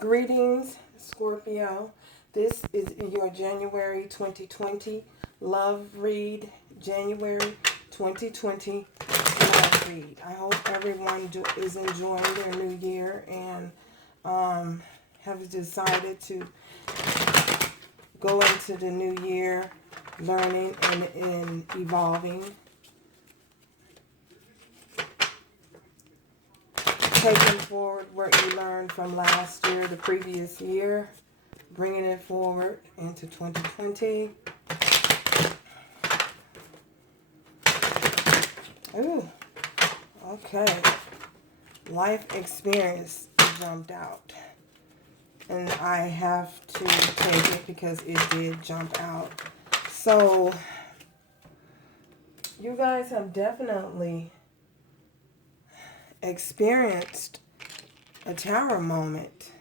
Greetings, Scorpio. This is your January 2020 love read. January 2020 love read. I hope everyone is enjoying their new year and have decided to go into the new year learning and evolving. Taking forward what you learned from last year, the previous year, bringing it forward into 2020. Ooh, okay. Life experience jumped out. And I have to take it because it did jump out. So, you guys have definitely experienced a tower moment.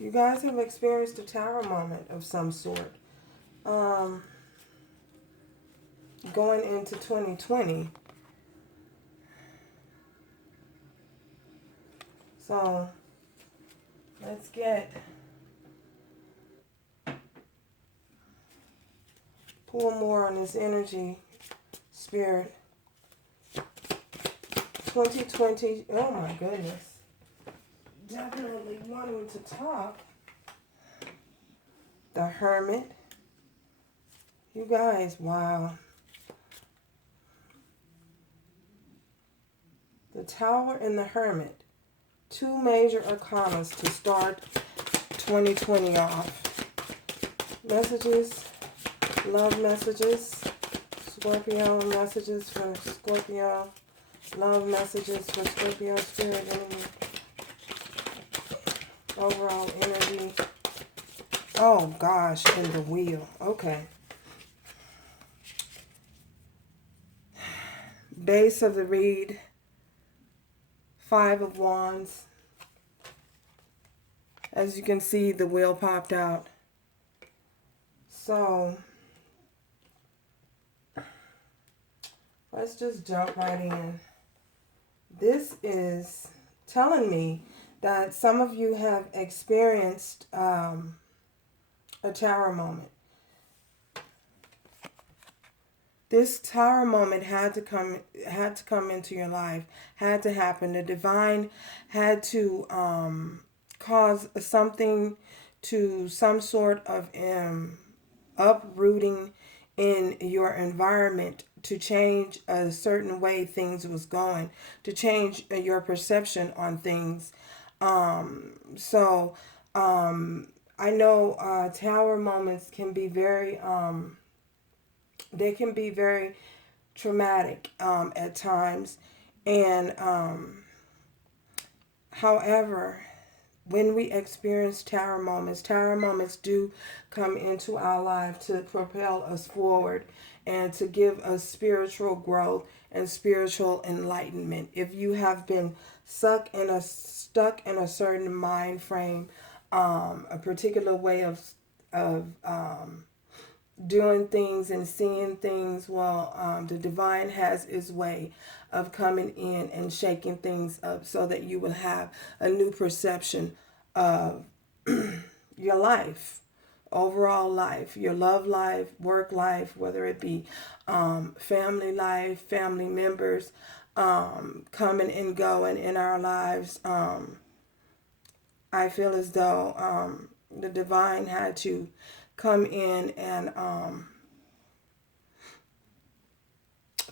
You guys have experienced a tower moment of some sort. Going into 2020. So, let's pull more on this energy, spirit. 2020, oh my goodness. Definitely wanting to talk. The Hermit. You guys, wow. The Tower and the Hermit. Two major arcanas to start 2020 off. Messages, love messages. Scorpio messages for Scorpio. Love messages for Scorpio spirit energy. Overall energy. Oh gosh, and the wheel. Okay. Base of the reed. 5 of Wands. As you can see, the wheel popped out. So, let's just jump right in. This is telling me that some of you have experienced a tower moment. This tower moment had to come into your life, had to happen. The divine had to cause something to some sort of uprooting in your environment to change a certain way things was going, to change your perception on things. I know tower moments can be very they can be very traumatic at times. And however, when we experience tower moments do come into our life to propel us forward and to give us spiritual growth and spiritual enlightenment. If you have been stuck in a certain mind frame, a particular way of doing things and seeing things, well, the divine has its way of coming in and shaking things up so that you will have a new perception of your life, overall life, your love life, work life, whether it be family life, family members coming and going in our lives. I feel as though the divine had to come in and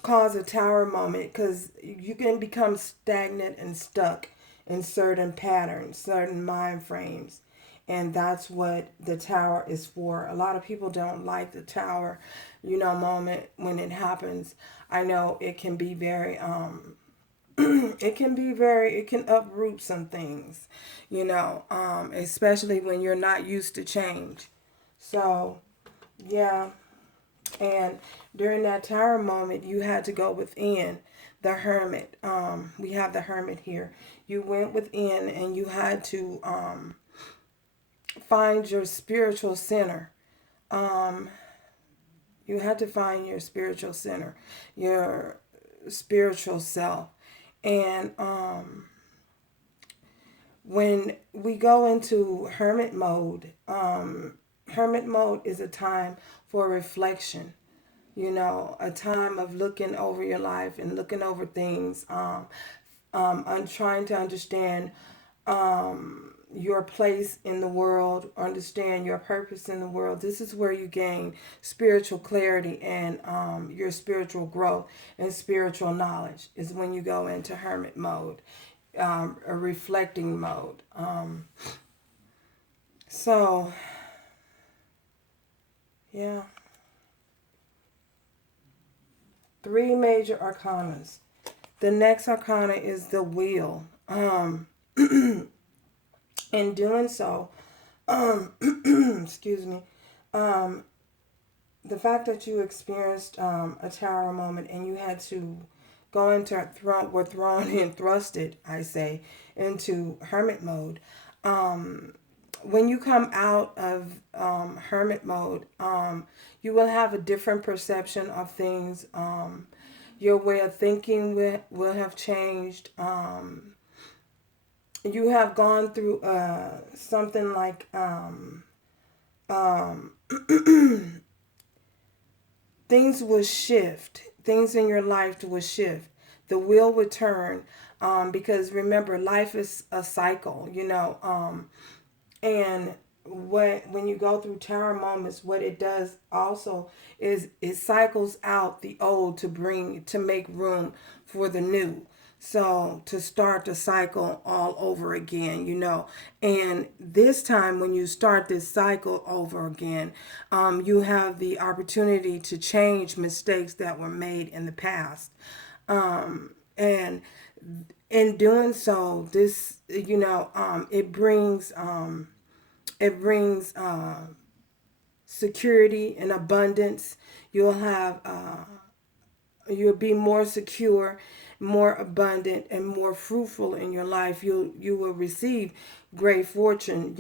cause a tower moment, because you can become stagnant and stuck in certain patterns, certain mind frames. And that's what the tower is for. A lot of people don't like the tower, moment when it happens. I know it can be very it can uproot some things, especially when you're not used to change. So, yeah. And during that tower moment, you had to go within. The Hermit. We have the Hermit here. You went within and you had to find your spiritual center. You had to find your spiritual center, your spiritual self. And when we go into hermit mode is a time for reflection, a time of looking over your life and looking over things. I'm trying to understand your place in the world, understand your purpose in the world. This is where you gain spiritual clarity and your spiritual growth and spiritual knowledge, is when you go into hermit mode, a reflecting mode. So, yeah. Three major arcanas. The next arcana is the wheel. In doing so, excuse me, the fact that you experienced a tower moment and you had to go into were thrown and thrusted, I say, into hermit mode. When you come out of hermit mode, you will have a different perception of things. Your way of thinking will have changed. You have gone through something like things will shift. Things in your life will shift. The wheel would turn, because remember, life is a cycle, and when you go through tower moments, what it does also is it cycles out the old to make room for the new. So to start the cycle all over again, and this time when you start this cycle over again, you have the opportunity to change mistakes that were made in the past. And in doing so, this, it brings security and abundance. You'll be more secure, more abundant, and more fruitful in your life. You will receive great fortune.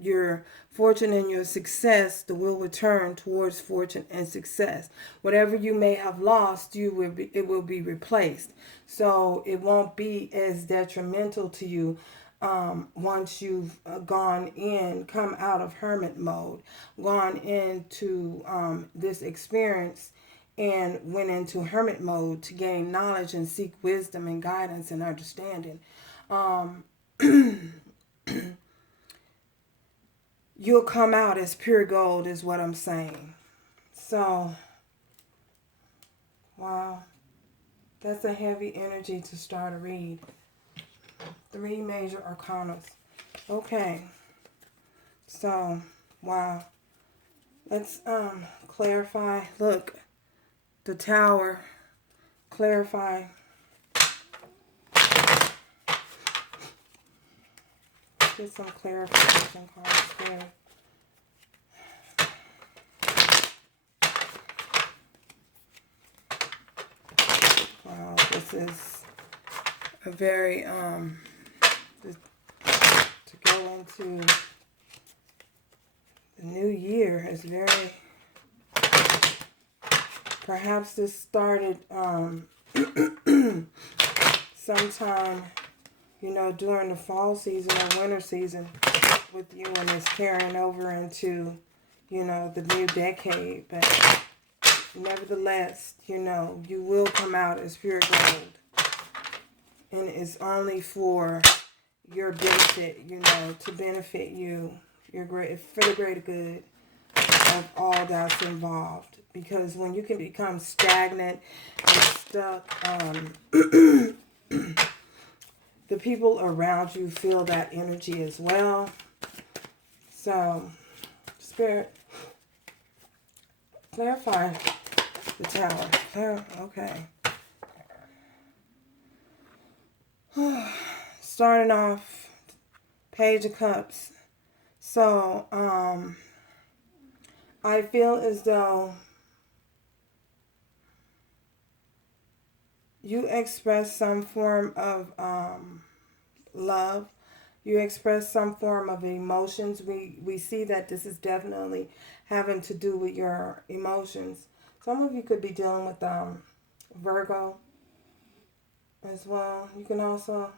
Your fortune and your success, the will return towards fortune and success. Whatever you may have lost, it will be replaced. So it won't be as detrimental to you once you've come out of hermit mode, gone into this experience, and went into hermit mode to gain knowledge and seek wisdom and guidance and understanding. You'll come out as pure gold, is what I'm saying. So, wow, that's a heavy energy to start a read. Three major arcanas. Okay. So, wow. Let's clarify. Look, the tower. Clarify. Get some clarification cards here. Wow, this is a very to go into the new year is very, perhaps this started sometime, during the fall season or winter season with you, and it's carrying over into, the new decade. But nevertheless, you will come out as pure gold. And it's only for your benefit, to benefit you, for the greater good of all that's involved. Because when you can become stagnant and stuck, the people around you feel that energy as well. So, Spirit, clarify the tower. Okay. Starting off, Page of Cups. So, I feel as though you express some form of love. You express some form of emotions. We see that this is definitely having to do with your emotions. Some of you could be dealing with Virgo as well. You can also,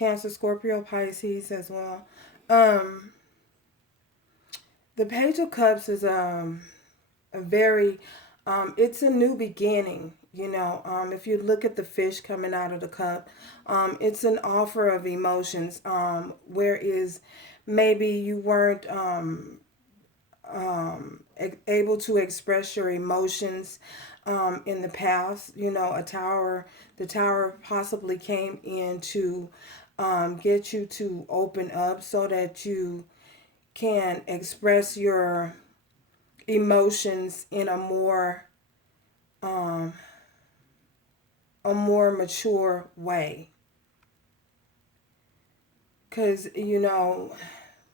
Cancer, Scorpio, Pisces as well. Um, the Page of Cups is a very, it's a new beginning. You know, if you look at the fish coming out of the cup, it's an offer of emotions. Whereas maybe you weren't able to express your emotions in the past. You know, the tower possibly came in to get you to open up so that you can express your emotions in um, a more mature way. Because, you know,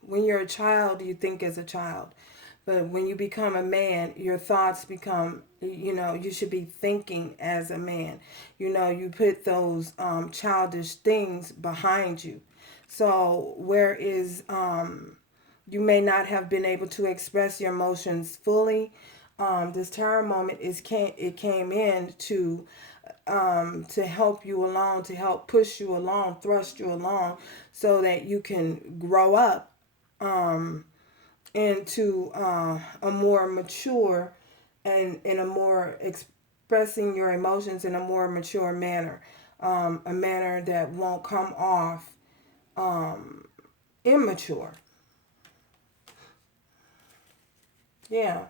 when you're a child, you think as a child. But when you become a man, your thoughts become, you know, you should be thinking as a man. You know, you put those childish things behind you. So, whereas you may not have been able to express your emotions fully, this tower moment it came in to help you along, to help push you along, thrust you along, so that you can grow up into a more mature and in a more expressing your emotions in a more mature manner, a manner that won't come off immature. Yeah,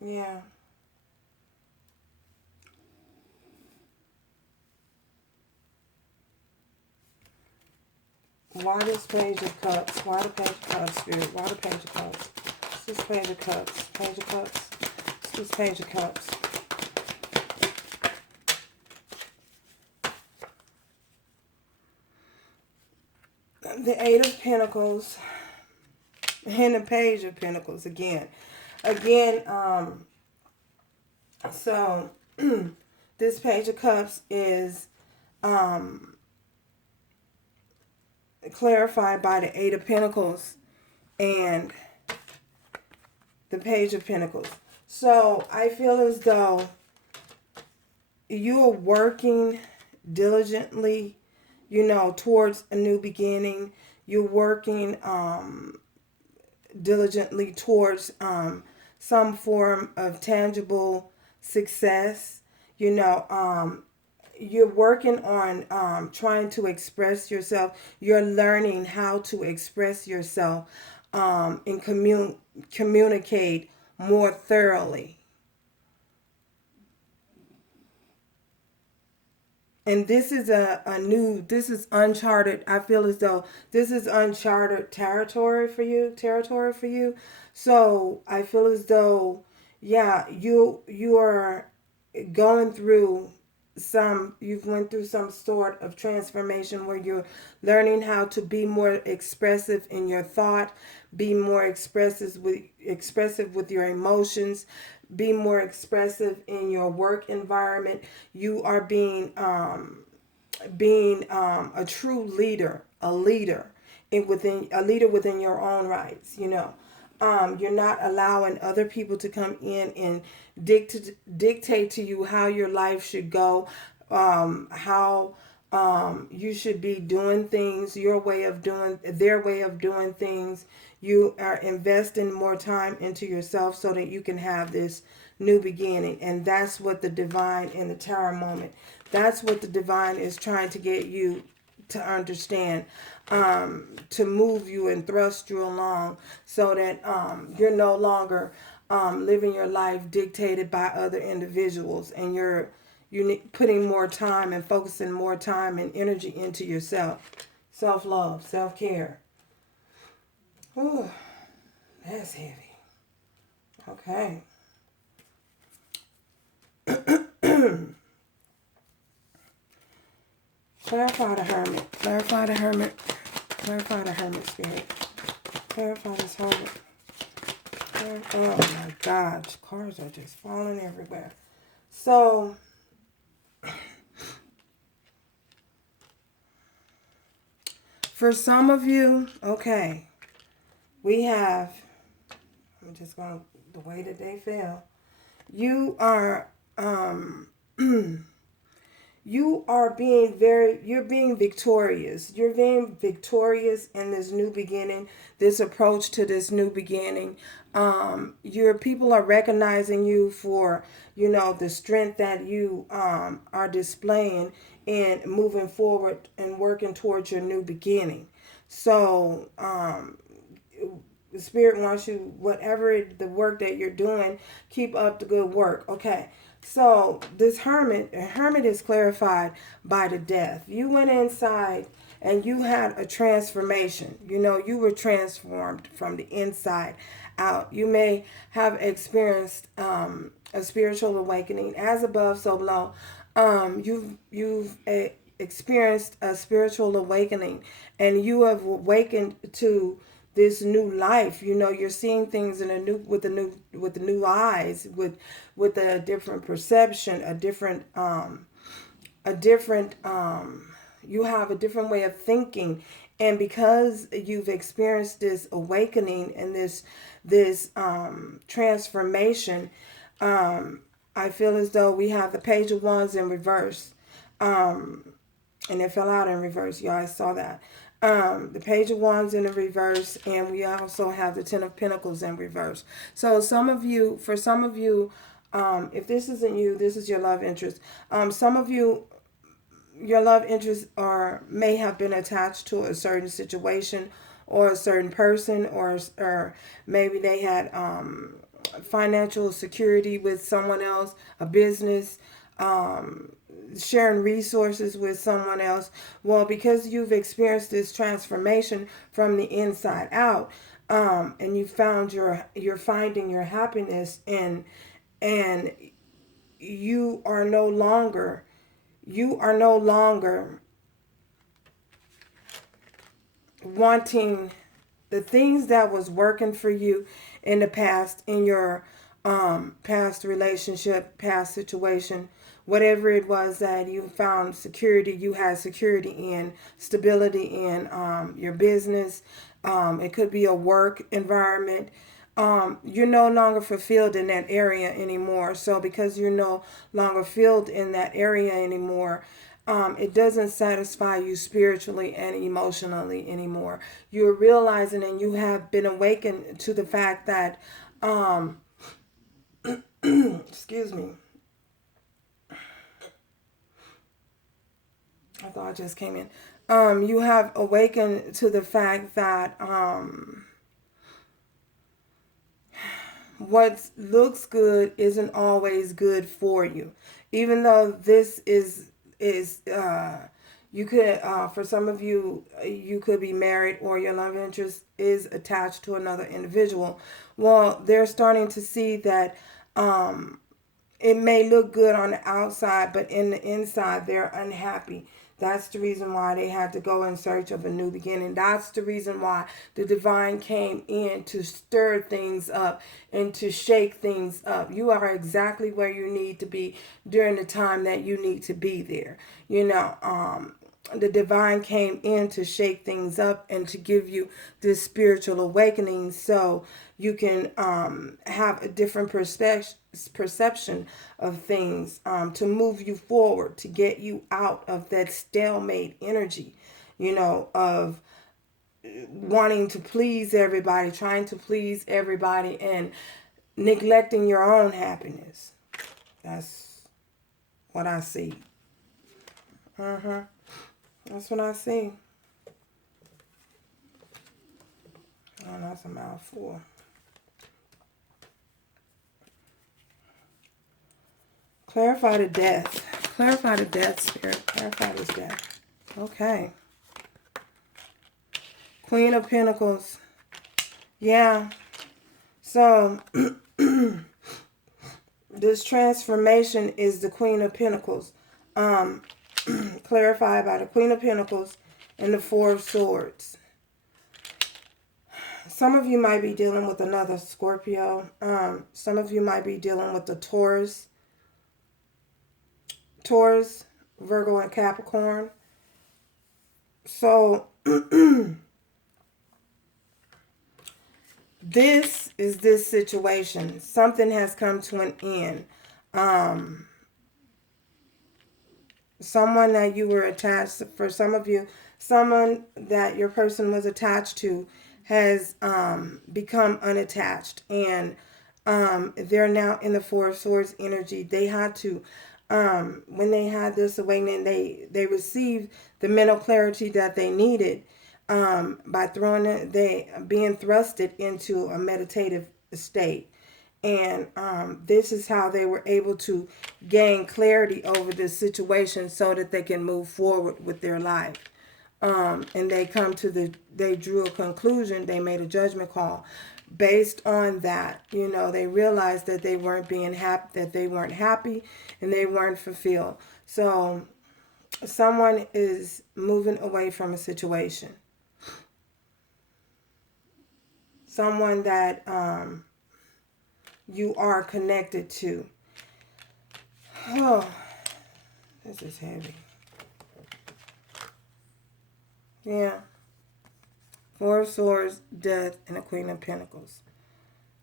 yeah. Why this Page of Cups? Why the Page of Cups, Spirit? Why the Page of Cups? It's this Page of Cups. Page of Cups. It's this Page of Cups. The Eight of Pentacles and the Page of Pentacles again. Again, so this Page of Cups is clarified by the Eight of Pentacles and the Page of Pentacles. So I feel as though you're working diligently, you know, towards a new beginning. You're working diligently towards some form of tangible success. You know, you're working on trying to express yourself. You're learning how to express yourself and communicate more thoroughly. And this is this is uncharted. I feel as though this is uncharted territory for you. So I feel as though, yeah, you are going through you've went through some sort of transformation where you're learning how to be more expressive in your thought, be more expressive with your emotions, be more expressive in your work environment. You are being a true leader, a leader within your own rights. You know, you're not allowing other people to come in and dictate to you how your life should go, how you should be doing things, their way of doing things. You are investing more time into yourself so that you can have this new beginning. And that's what the divine in the tower moment, that's what the divine is trying to get you to understand, to move you and thrust you along so that you're no longer living your life dictated by other individuals, and you're putting more time and focusing more time and energy into yourself. Self-love, self-care. Ooh, that's heavy. Okay. Clarify the Hermit. Clarify the Hermit. Clarify the Hermit, Spirit. Clarify this Hermit. Oh my God. Cards are just falling everywhere. So, for some of you, okay, we have, I'm just going to, the way that they fell. You are you are being you're being victorious. You're being victorious in this new beginning, this approach to this new beginning. Your people are recognizing you for, the strength that you are displaying in moving forward and working towards your new beginning. So, the spirit wants you, whatever the work that you're doing, keep up the good work. Okay. So this hermit is clarified by the death. You went inside and you had a transformation. You were transformed from the inside out. You may have experienced a spiritual awakening, as above, so below. You've experienced a spiritual awakening, and you have awakened to this new life. You're seeing things in a new with the new eyes, with a different perception, a different you have a different way of thinking. And because you've experienced this awakening and this transformation, I feel as though we have the Page of Wands in reverse. And it fell out in reverse. You guys saw that. The Page of Wands in the reverse, and we also have the Ten of Pentacles in reverse. So for some of you, if this isn't you, this is your love interest. Some of you, your love interests may have been attached to a certain situation or a certain person, or maybe they had financial security with someone else, a business, sharing resources with someone else. Well, because you've experienced this transformation from the inside out, and you're finding your happiness, and you are no longer wanting the things that was working for you in the past, in your past relationship, past situation, whatever it was that you found security, you had security in, stability in your business. It could be a work environment. You're no longer fulfilled in that area anymore. So because you're no longer filled in that area anymore, it doesn't satisfy you spiritually and emotionally anymore. You're realizing, and you have been awakened to the fact that, excuse me, I thought I just came in. You have awakened to the fact that what looks good isn't always good for you. Even though this is you could, for some of you, you could be married, or your love interest is attached to another individual. Well, they're starting to see that it may look good on the outside, but in the inside, they're unhappy. That's the reason why they had to go in search of a new beginning. That's the reason why the divine came in to stir things up and to shake things up. You are exactly where you need to be during the time that you need to be there. The divine came in to shake things up and to give you this spiritual awakening, so you can have a different perception of things, to move you forward, to get you out of that stalemate energy, of wanting to please everybody, trying to please everybody, and neglecting your own happiness. That's what I see. That's what I see. Oh, that's a mouthful. Clarify the death. Clarify the death, Spirit. Clarify this death. Okay. Queen of Pentacles. Yeah. So, this transformation is the Queen of Pentacles. Clarified by the Queen of Pentacles and the Four of Swords. Some of you might be dealing with another Scorpio. Some of you might be dealing with the Taurus, Virgo, and Capricorn. So, this is this situation. Something has come to an end. Someone that you were attached, for some of you, someone that your person was attached to has become unattached, and they're now in the Four of Swords energy. They had to, when they had this awakening, they received the mental clarity that they needed by being thrusted into a meditative state. And this is how they were able to gain clarity over this situation so that they can move forward with their life. And they drew a conclusion, they made a judgment call. Based on that, they realized that they weren't being happy, that they weren't happy and they weren't fulfilled. So someone is moving away from a situation. Someone that you are connected to. Oh, this is heavy. Yeah. Four of Swords, Death, and the Queen of Pentacles.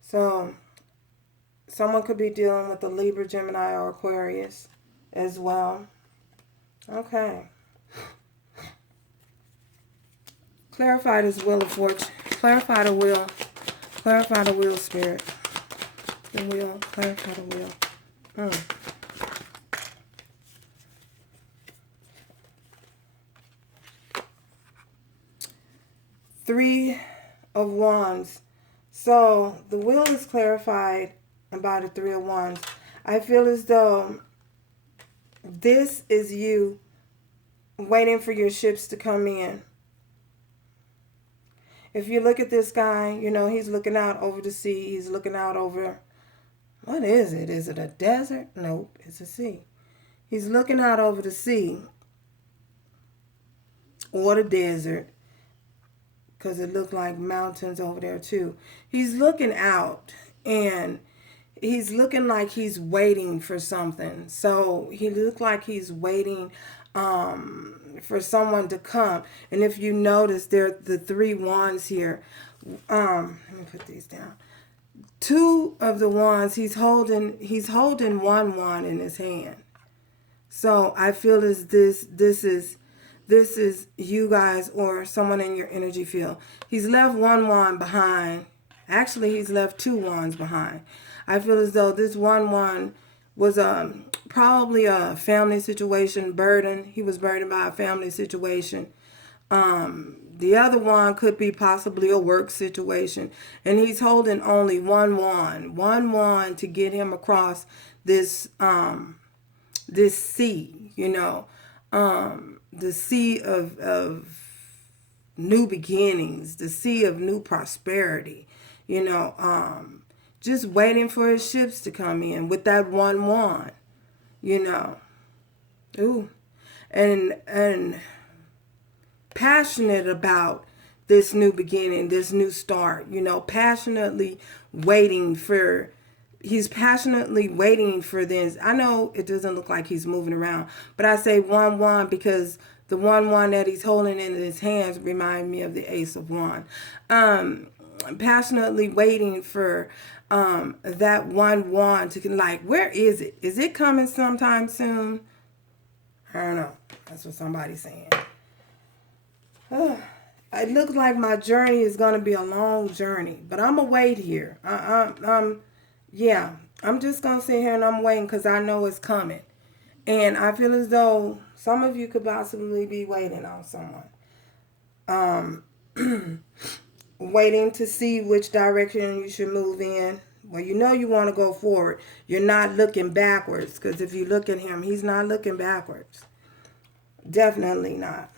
So, someone could be dealing with a Libra, Gemini, or Aquarius as well. Okay. Clarify this Wheel of Fortune. Clarify the wheel. Clarify the wheel, Spirit. The wheel. Clarify the wheel. Three of Wands. So the wheel is clarified by the Three of Wands. I feel as though this is you waiting for your ships to come in. If you look at this guy, he's looking out over the sea. He's looking out over, what is it? Is it a desert? Nope, it's a sea. He's looking out over the sea or the desert, because it looked like mountains over there too. He's looking out and he's looking like he's waiting for something. So he looked like he's waiting for someone to come. And if you notice, there are the three wands here. Let me put these down. Two of the wands, he's holding one wand in his hand. So I feel as this is you guys or someone in your energy field. He's left one wand behind. Actually, he's left two wands behind. I feel as though this one wand was probably a family situation, burden. He was burdened by a family situation. The other wand could be possibly a work situation. And he's holding only one wand to get him across this this sea, the sea of new beginnings, the sea of new prosperity, just waiting for his ships to come in with that one wand, Ooh. And passionate about this new beginning, this new start, passionately waiting for, he's passionately waiting for this. I know it doesn't look like he's moving around, but I say one wand because the one wand that he's holding in his hands remind me of the Ace of Wands. Passionately waiting for that one wand to, like, where is it? Is it coming sometime soon? I don't know. That's what somebody's saying. It looks like my journey is going to be a long journey, but I'm going to wait here. Yeah, I'm just going to sit here and I'm waiting because I know it's coming. And I feel as though some of you could possibly be waiting on someone. Waiting to see which direction you should move in. Well, you want to go forward. You're not looking backwards, because if you look at him, he's not looking backwards. Definitely not.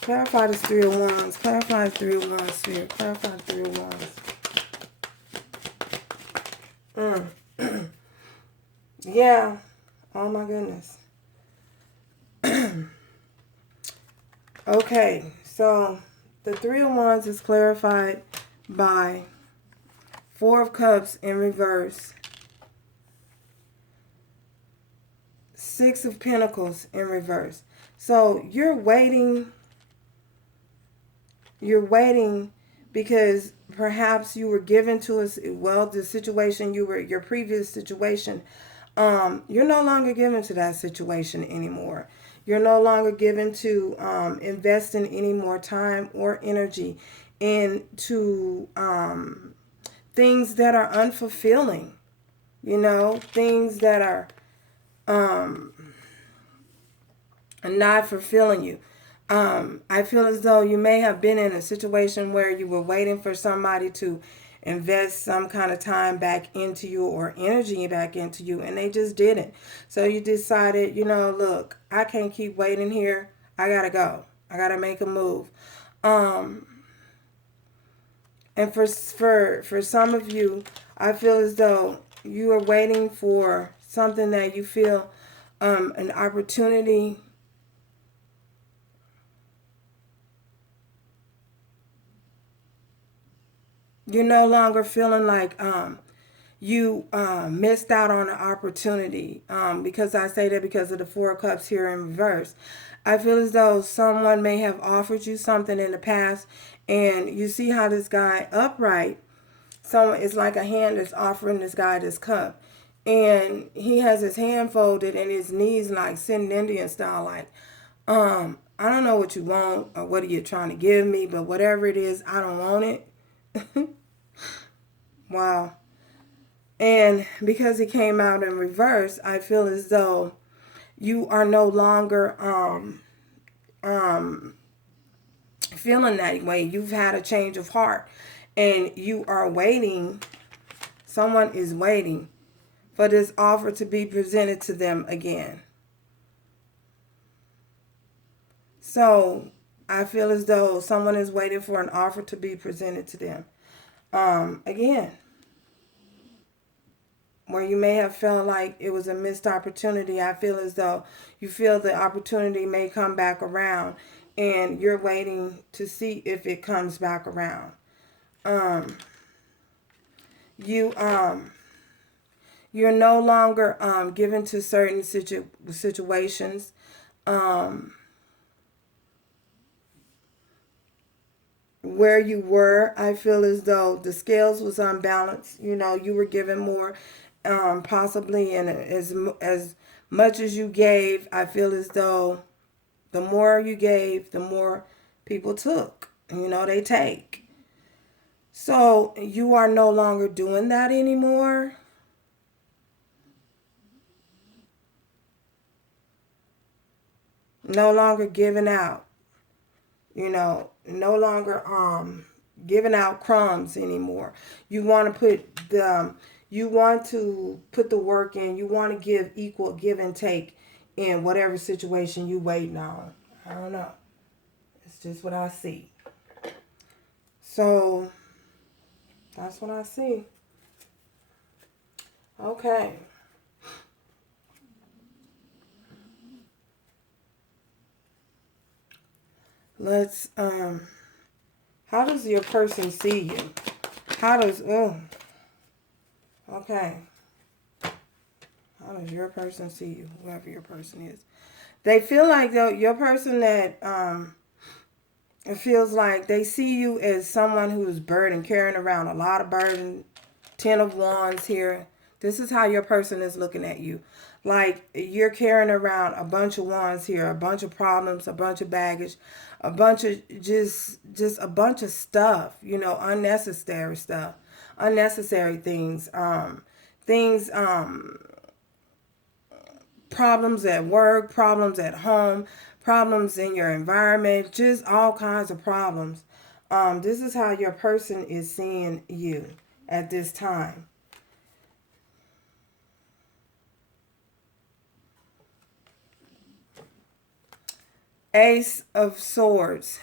Clarify the Three of Wands. Clarify the Three of Wands, Spirit. Clarify the Three of Wands. Yeah. Oh my goodness. Okay. So the Three of Wands is clarified by Four of Cups in reverse. Six of Pentacles in reverse. So you're waiting because perhaps you were given to us, well, the situation you were, your previous situation, you're no longer given to that situation anymore. You're no longer given to investing any more time or energy into things that are unfulfilling, things that are not fulfilling you. I feel as though you may have been in a situation where you were waiting for somebody to invest some kind of time back into you or energy back into you, and they just didn't. So you decided, look, I can't keep waiting here. I gotta go. I gotta make a move. And for some of you, I feel as though you are waiting for something that you feel an opportunity. You're no longer feeling like you missed out on an opportunity, because I say that because of the Four of Cups here in reverse. I feel as though someone may have offered you something in the past, and you see how this guy upright, someone, it's like a hand that's offering this guy this cup, and he has his hand folded and his knees like sitting Indian style, like, I don't know what you want or what are you trying to give me, but whatever it is, I don't want it. Wow. And because he came out in reverse, I feel as though you are no longer feeling that way. You've had a change of heart, and you are waiting. Someone is waiting for this offer to be presented to them again. So I feel as though someone is waiting for an offer to be presented to them again, where you may have felt like it was a missed opportunity. I feel as though you feel the opportunity may come back around, and you're waiting to see if it comes back around. You you're no longer given to certain situations. Where you were, I feel as though the scales was unbalanced. You were given more, possibly, and as much as you gave, I feel as though the more you gave, the more people took. They take. So you are no longer doing that anymore. No longer giving out. No longer giving out crumbs anymore. You want to put the work in. You want to give equal give and take in whatever situation you waiting on. I don't know. It's just what I see. So that's what I see. Okay. Let's how does your person see you? Okay. How does your person see you? Whoever your person is. They feel like, though, your person that it feels like they see you as someone who is burdened, carrying around a lot of burden. 10 of Wands here. This is how your person is looking at you. Like you're carrying around a bunch of wands here, a bunch of problems, a bunch of baggage, a bunch of just a bunch of stuff, unnecessary stuff, unnecessary things, things, problems at work, problems at home, problems in your environment, just all kinds of problems. This is how your person is seeing you at this time. Ace of Swords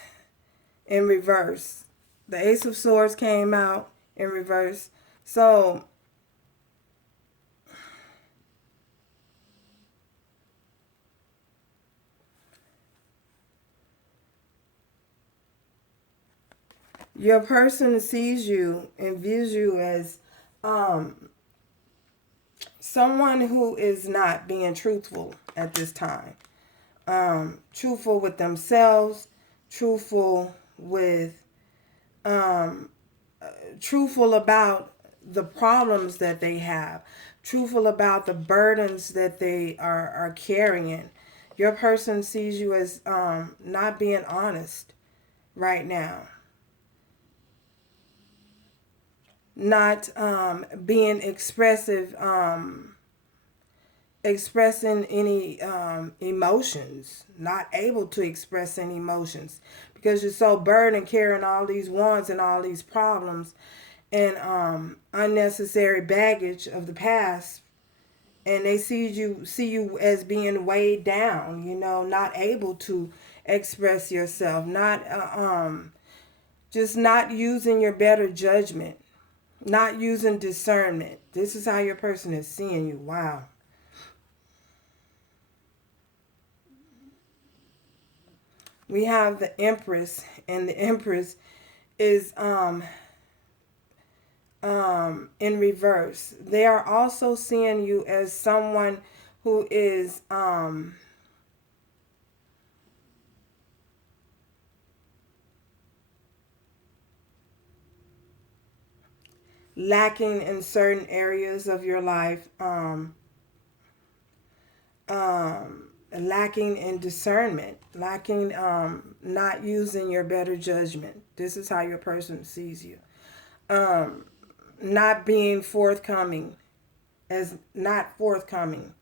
in reverse. The Ace of Swords came out in reverse. So your person sees you and views you as someone who is not being truthful at this time. Truthful with themselves, truthful with truthful about the problems that they have, truthful about the burdens that they are carrying. Your person sees you as not being honest right now, not being expressive, expressing any emotions, not able to express any emotions because you're so burdened carrying all these wants and all these problems and unnecessary baggage of the past, and they see you as being weighed down, not able to express yourself, not just not using your better judgment, not using discernment. This is how your person is seeing you. Wow. We have the Empress, and the Empress is in reverse. They are also seeing you as someone who is lacking in certain areas of your life, lacking in discernment, lacking not using your better judgment. This is how your person sees you. Not being forthcoming, as not forthcoming,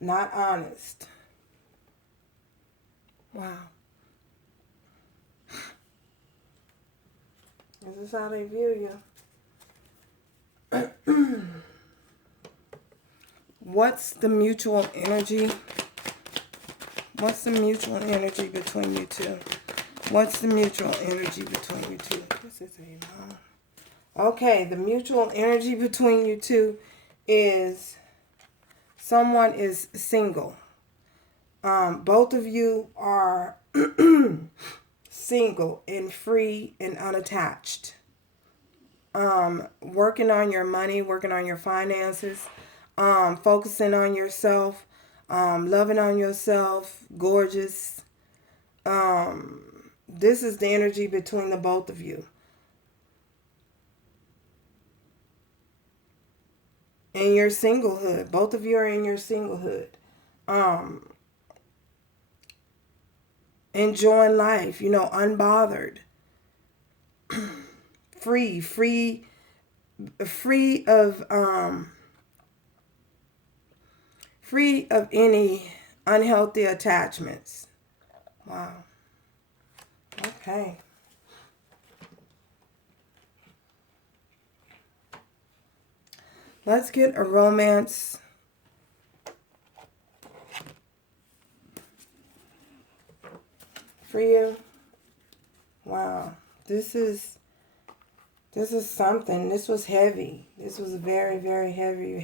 not honest. Wow. This is how they view you. What's the mutual energy? What's the mutual energy between you two? What's the mutual energy between you two? This is okay, the mutual energy between you two is someone is single. Both of you are single and free and unattached. Working on your money, working on your finances, focusing on yourself, loving on yourself, gorgeous. This is the energy between the both of you. In your singlehood. Both of you are in your singlehood. Enjoying life, unbothered. free of any unhealthy attachments. Wow. Okay. Let's get a romance for you. Wow. This is something. This was heavy. This was very, very heavy.